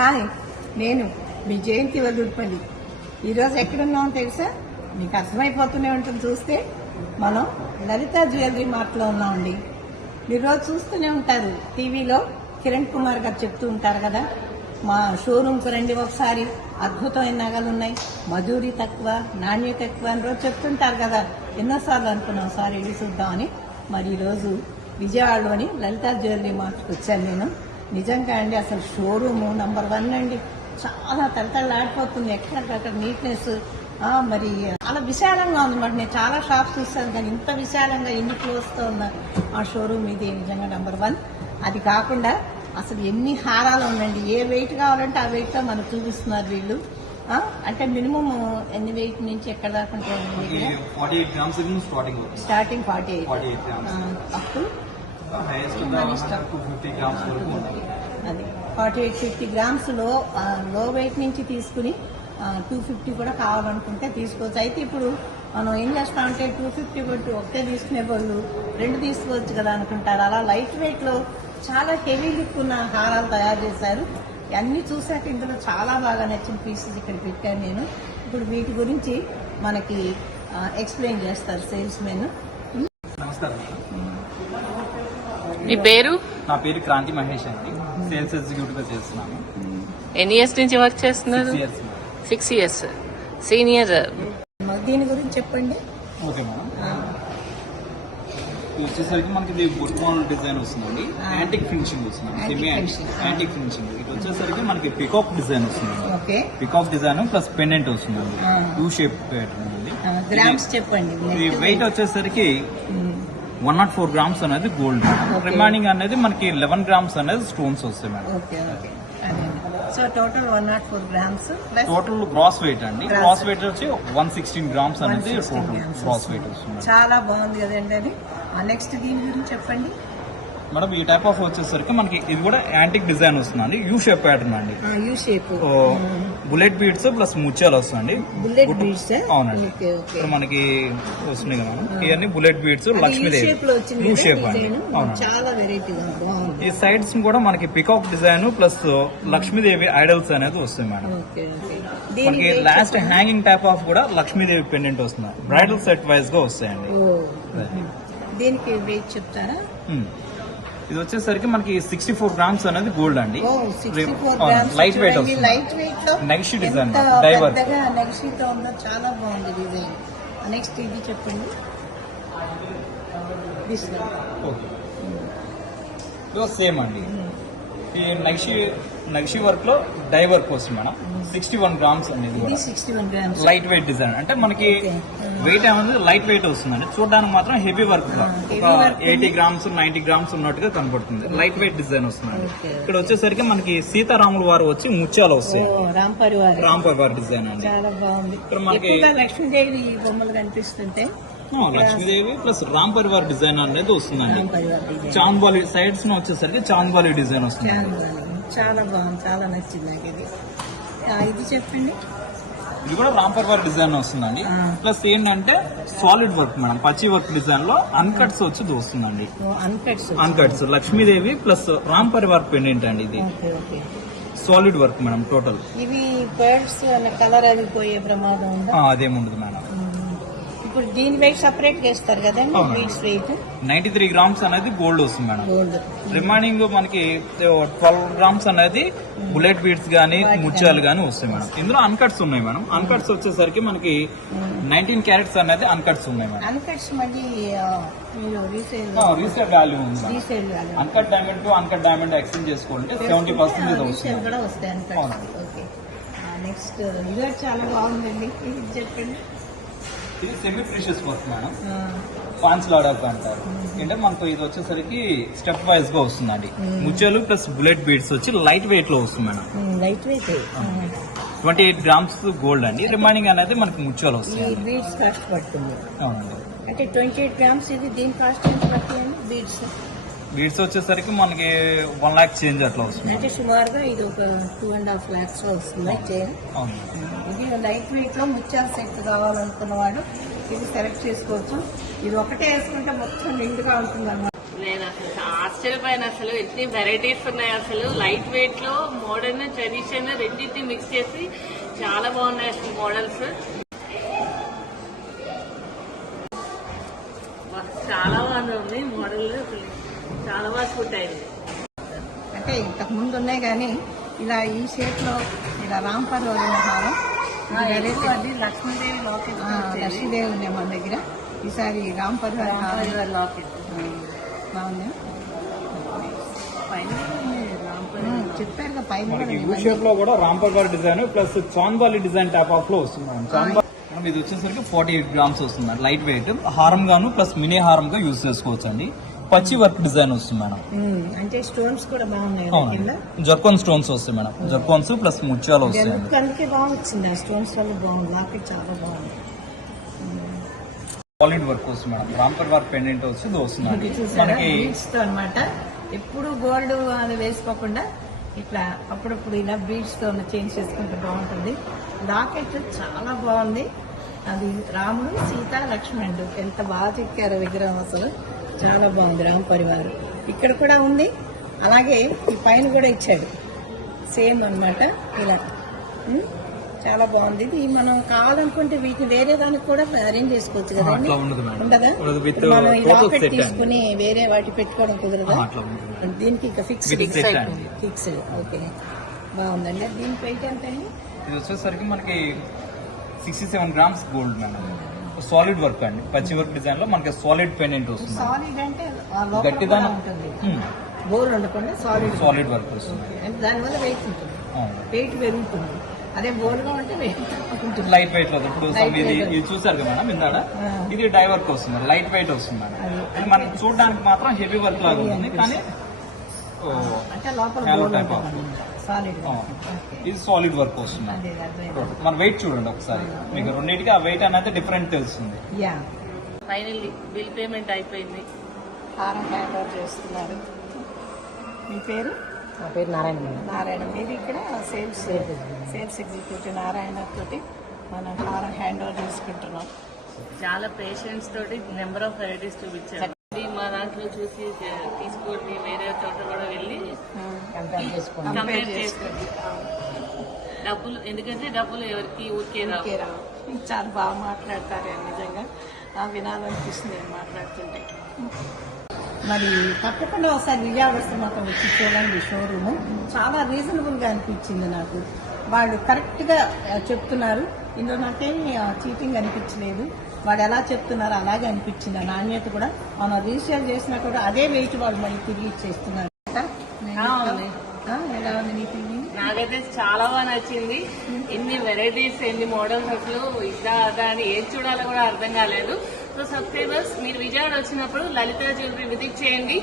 Hi నేను మీ జయంతి వల్లూరుపల్లి ఈరోజు ఎక్కడున్నామో తెలుసా? మీకు అర్థమైపోతూనే ఉంటుంది చూస్తే. మనం లలిత జ్యువెలరీ మార్ట్లో ఉన్నామండి. మీరు రోజు చూస్తూనే ఉంటారు. టీవీలో కిరణ్ కుమార్ గారు చెప్తూ ఉంటారు కదా మా షోరూమ్కి రండి ఒకసారి. అద్భుతమైన నగలు ఉన్నాయి. మజూరీ తక్కువ నాణ్యత ఎక్కువ అని రోజు చెప్తుంటారు కదా. ఎన్నోసార్లు అనుకున్నాం సార్ వెళ్ళి చూద్దామని. మరి ఈరోజు విజయవాడలోని లలిత జ్యువెలరీ మార్ట్కి వచ్చాను నేను. నిజంగా అండి అసలు షోరూము నంబర్ వన్ అండి. చాలా తలతళ్ళాడిపోతుంది ఎక్కడికక్కడ నీట్నెస్ మరి చాలా విశాలంగా ఉంది మరి నేను చాలా షాప్స్ చూస్తాను కానీ ఇంత విశాలంగా ఎన్ని ఫ్లోర్స్తో ఉన్న ఆ షోరూమ్ ఇది నిజంగా నంబర్ వన్ అది కాకుండా అసలు ఎన్ని హారాలు ఉందండి. ఏ వెయిట్ కావాలంటే ఆ వెయిట్తో మనకు చూపిస్తున్నారు వీళ్ళు. అంటే మినిమం ఎన్ని వెయిట్ నుంచి ఎక్కడ దాకా grams starting forty eight up to అది. ఫార్టీ ఎయిట్ ఫిఫ్టీ గ్రామ్స్లో వెయిట్ నుంచి తీసుకుని టూ ఫిఫ్టీ కూడా కావాలనుకుంటే తీసుకోవచ్చు. అయితే ఇప్పుడు మనం ఏం చేస్తామంటే టూ ఫిఫ్టీ కొట్టి ఒకటే తీసుకునే బదులు రెండు తీసుకోవచ్చు కదా అనుకుంటారు. అలా లైట్ వెయిట్లో చాలా హెవీ లుక్ ఉన్న హారాలు తయారు చేశారు. అన్ని చూశాక ఇందులో చాలా బాగా నచ్చిన పీసెస్ ఇక్కడ పెట్టాను నేను. ఇప్పుడు వీటి గురించి మనకి ఎక్స్ప్లెయిన్ చేస్తారు సేల్స్ మెన్ నమస్కారం. మీ పేరు? నా పేరు క్రాంతి మహేష్ అండి. సేల్స్ ఎగ్జిక్యూటివ్గా చేస్తున్నాను. ఎన్ని ఇయర్స్ నుంచి వర్క్ చేస్తున్నారు? సిక్స్ ఇయర్స్ సీనియర్ దీని గురించి చెప్పండి. ఓకే మేడం వచ్చేసరికి మనకి ఇది బుట్ మోడల్ డిజైన్ వస్తుందండి. యాంటిక్ ఫినిషింగ్ వస్తుంది. సెమీ. యాంటిక్ ఫినిషింగ్ ఇది వచ్చేసరికి మనకి పికాక్ డిజైన్ వస్తుంది okay. Peacock design plus pendant వస్తుందండి. టూ షేప్ ప్యాటర్న్ అండి. గ్రామ్స్ చెప్పండి. వెయిట్ వచ్చేసరికి వన్ నాట్ ఫోర్ గ్రామ్స్ అనేది గోల్డ్. రిమైనింగ్ అనేది మనకి లెవెన్ గ్రామ్స్ అనేది స్టోన్స్ వస్తాయి మేడం. ఓకే ఓకే అదే so total one naught four grams total gross weight అండి. గ్రాస్ వెయిట్ వచ్చి వన్ సిక్స్టీన్ గ్రామ్స్ అనేది 116 టోటల్ గ్రాస్. వెయిట్ వస్తుంది. చాలా బాగుంది కదండి అది. నెక్స్ట్ దీని గురించి చెప్పండి. మేడం ఈ టైప్ ఆఫ్ వచ్చేసరికి మనకి ఇది కూడా యాంటిక్ డిజైన్ వస్తుందండి. యూ షేప్ ప్యాటర్న్ అండి. U shape bullet beads plus ముత్యాలు వస్తుంది బుల్లెట్ బీడ్స్ అవునండి. ఇక్కడ మనకి వస్తున్నాయి కదా ఇవన్నీ bullet beads Lakshmidevi U shape అండి. ఈ సైడ్స్ కూడా మనకి peacock design plus Lakshmidevi idols అనేది వస్తాయి మేడం. మనకి లాస్ట్. హ్యాంగింగ్ టైప్ ఆఫ్ కూడా లక్ష్మీదేవి పెండెంట్ వస్తుంది. బ్రైడల్ సెట్ వైజ్గా వస్తాయండి. దీనికి వెయిట్ చెప్తారా? Hmm. ఇది వచ్చేసరికి మనకి సిక్స్టీ ఫోర్ గ్రామ్స్ అనేది గోల్డ్ అండి. లైట్ వెయిట్ వస్తుంది. నెక్స్ట్ డిజైన్ డైవర్ నెక్స్ట్ చాలా బాగుంది డిజైన్ నెక్స్ట్ ఇది చెప్పండి. సేమ్ అండి. ఈ నక్షి నక్షి వర్క్లో డై వర్క్ వస్తుంది మేడం. Sixty one grams. అనేది లైట్ వెయిట్ డిజైన్. అంటే మనకి. వెయిట్ అనేది లైట్ వెయిట్ వస్తుందండి. చూడడానికి మాత్రం heavy work eighty grams ninety grams ఉన్నట్టుగా కనబడుతుంది. లైట్ వెయిట్ డిజైన్ వస్తుందండి. Okay. ఇక్కడ వచ్చేసరికి మనకి సీతారాముల వారు వచ్చి ముత్యాలు వస్తాయి. రామ్ పరివార్ డిజైన్ అండి. ఇక్కడ మనకి- లక్ష్మీదేవి బొమ్మలు కనిపిస్తుంటే ఆ, లక్ష్మీదేవి ప్లస్ రామ్ పరివార్ డిజైన్ అనేది వస్తుందండి. చాంద్బాలి సైడ్స్ వచ్చేసరికి చాంద్బాలి డిజైన్ వస్తుంది చాలా బాగుంది. చాలా నచ్చింది నాకు ఇది ఇది చెప్పండి. ఇది కూడా రామ్ పరివార్ డిజైన్ వస్తుందండి. ప్లస్ ఏంటంటే సాలిడ్ వర్క్ మేడం పచ్చి వర్క్ డిజైన్లో అన్కట్స్ వచ్చి వస్తుందండి uncuts uncuts Lakshmidevi plus Ram Parivar pendant అండి ఇది సాలిడ్ వర్క్ మేడం టోటల్ ఇవి బర్డ్స్ కలర్ అవి పోయే ప్రమాదం అదేముండదు మేడం. ఇప్పుడు దీని వెయిట్ సపరేట్గా ఇస్తారు కదండి వెయిట్ నైన్టీ త్రీ గ్రామ్స్ అనేది గోల్డ్ వస్తుంది మేడం. గోల్డ్ రిమైనింగ్ మనకి ట్వెల్వ్ గ్రామ్స్ అనేది బుల్లెట్ బీడ్స్ గానీ వాటి ముత్యాలు గానీ. వస్తాయి మేడం. ఇందులో అన్కట్స్ ఉన్నాయి మేడం. అన్కట్స్ వచ్చేసరికి మనకి నైన్టీన్ క్యారెట్స్ అనేది అన్కట్స్ ఉన్నాయి మేడం. అన్కట్స్ మళ్ళీ రీసేల్ వాల్యూ ఉంది uncut diamond to uncut diamond exchange చేసుకోవాలంటే సెవెంటీ పర్సెంటేజ్ వస్తుంది నెక్స్ట్ కూడా చాలా బాగుందండి. చెప్పండి? ఇది సెమీ ప్రీషియస్ వర్క్ మేడం ఆ, ఫాన్స్ లాడాక్ అంటారు. అంటే మనకు ఇది వచ్చేసరికి స్టెప్ వైజ్గా వస్తుందండి. ముత్యాలు ప్లస్ బుల్లెట్ బీడ్స్ వచ్చి లైట్ వెయిట్లో వస్తుంది madam light weight twenty eight grams gold అండి. రిమైనింగ్ అనేది మనకి ఈ వస్తాయి బీడ్స్ కాస్ట్ పడుతుంది. అవునండి. అంటే ట్వంటీ ఎయిట్ గ్రామ్స్ ఇది దీని కాస్ట్ ఎంత పడుతుంది బీడ్స్ బీడ్స్ వచ్చేసరికి మనకి వన్ లాక్ చేంజ్ అట్లా వస్తుంది. అంటే సుమారుగా ఇది ఒక టూ అండ్ హాఫ్ ల్యాక్స్లో వస్తుంది అవును. లైట్ వెయిట్లో ముత్యాల సెట్ కావాలనుకున్న వాడు ఇది సెలెక్ట్ చేసుకోవచ్చు. ఇది ఒకటే వేసుకుంటే మొత్తం నిండుగా ఉంటుంది నేను అసలు ఆశ్చర్యపోయాను అసలు. ఎన్ని వెరైటీస్ ఉన్నాయి అసలు? లైట్ వెయిట్లో మోడర్న్ ట్రెడిషన్ రెండింటిని మిక్స్ చేసి చాలా బాగున్నాయి అసలు మోడల్స్ చాలా బాగుంది మోడల్ అసలు చాలా బాగా సూట్ అయింది. అంటే ఇంతకు ముందు ఉన్నాయి కానీ ఇలా ఈ షేప్లో ఇలా రామ్ పర్వతం హారం లక్ష్మీదేవి లాకెట్ ఆ, లక్ష్మీదేవి ఉన్నాయి మన దగ్గర. ఈసారి రామ్ పర్వతం హారం లాకెట్ బాగుంది. పైన లో కూడా రాంపర్ డిజైన్ ప్లస్ డిజైన్ టైప్ ఆఫ్లో వస్తుంది ఇది వచ్చేసరికి ఫార్టీ ఎయిట్ గ్రామ్స్ వస్తుంది లైట్ వెయిట్ హారం గాను ప్లస్ మినీ హారం గా యూజ్ చేసుకోవచ్చు అండి పచ్చి వర్క్ డిజైన్ వస్తుంది మేడం. అంటే స్టోన్స్ కూడా బాగున్నాయి జర్కోన్ స్టోన్స్ వస్తాయి మేడం. జర్కోన్స్ ప్లస్ ముత్యాలు అందుకే ఆ స్టోన్స్ వల్ల బాగుంది. చాలా బాగుంది. సాలిడ్ వర్క్ వస్తుంది మేడం. రాంపర్ వర్క్ పెండెంట్ ఇది చూసారా? మనకి అనమాట ఎప్పుడు గోల్డ్ అని వేసుకోకుండా ఇట్లా అప్పుడప్పుడు ఇలా బీడ్స్తో చేంజ్ చేసుకుంటే బాగుంటుంది. లాకెట్ చాలా బాగుంది. అది రాముడు సీత లక్ష్మణుడు ఎంత బాగా చెక్కారు విగ్రహం అసలు. చాలా బాగుంది రామ పరివారం. ఇక్కడ కూడా ఉంది. అలాగే ఈ పైన కూడా ఇచ్చాడు. సేమ్ అన్నమాట. ఇలా. చాలా బాగుంది. ఇది మనం కావాలనుకుంటే వీటిని వేరే దానికి కూడా అరేంజ్ చేసుకోవచ్చు అట్లా ఉండదు మనం ఈ లాకెట్ అండి. తీసుకుని వేరే వాటి పెట్టుకోవడం కుదరదా. దీనికి ఇక ఫిక్స్. Fixed okay. బాగుందండి. దీని వెయిట్ ఎంత అండి ఇది వచ్చేసరికి మనకి sixty seven grams gold madam. Solid work అండి. పచ్చి వర్క్ డిజైన్లో మనకి సాలిడ్ పెండెంట్ వస్తుంది? సాలిడ్ అంటే గట్టిదనం. ఉండకుండా సాలిడ్ సాలిడ్ వర్క్ వస్తుంది. దానివల్ల వెయిట్ ఉంటుంది. వెయిట్ పెరుగుతుంది. అదే ఉంటే వెయిట్ లైట్ వెయిట్లో ఇప్పుడు ఇది. ఇది చూసారు కదా మేడం ఇందాడ. ఇది డై వర్క్ వస్తుంది. లైట్ వెయిట్ వస్తుంది మేడం మనకి చూడడానికి మాత్రం హెవీ వర్క్ లాగా ఉంటుంది. కానీ ఇది సాలిడ్ వర్క్ వస్తుంది. మన వెయిట్ చూడండి ఒకసారి. మీకు రెండింటికి ఆ వెయిట్ అనేది డిఫరెంట్ తెలుస్తుంది. యా ఫైనల్లీ బిల్ పేమెంట్ అయిపోయింది. హారం హ్యాండ్ ఓవర్ చేస్తున్నారు. మీ పేరు? నా పేరు నారాయణ నారాయణ. మీరు ఇక్కడ సేల్స్ సేల్స్ ఎగ్జిక్యూటివ్ నారాయణ తోటి మనం హారం హ్యాండ్ ఓవర్ చేసుకుంటున్నాం. చాలా పేషెంట్స్ తోటి నెంబర్ ఆఫ్ వెరైటీస్ చూపించారు. ఇది మా దాంట్లో చూసి తీసుకోండి వేరే చోట కూడా వెళ్ళి కంపేర్ చేసుకోండి. డబ్బులు ఎందుకంటే డబ్బులు ఎవరికి ఊరికే రావు. చాలా బాగా మాట్లాడతారు నిజంగా. ఆ వినాలనిపిస్తుంది నేను మాట్లాడుతుంటే. మరి తప్పకుండా ఒకసారి విజయవాడ వస్తే మాత్రం వచ్చి చూడండి షోరూమ్ చాలా రీజనబుల్గా అనిపించింది నాకు. వాళ్ళు కరెక్ట్గా ఆ, చెప్తున్నారు. ఇందులో నాకేమి చీటింగ్ అనిపించలేదు. వాడు ఎలా చెప్తున్నారు అలాగే అనిపించింది. ఆ నాణ్యత కూడా మనం రీసేల్ చేసినా కూడా అదే వెయిట్ వాళ్ళు మళ్ళీ తిరిగి ఇచ్చేస్తున్నారు? నాకైతే చాలా బాగా నచ్చింది. ఎన్ని వెరైటీస్ ఎన్ని మోడల్స్ అసలు ఇదా అదా అని ఏది చూడాలో కూడా అర్థం కాలేదు. సో సబ్స్క్రైబర్స్ మీరు విజయవాడ వచ్చినప్పుడు లలిత జ్యువెలరీ విజిట్ చేయండి.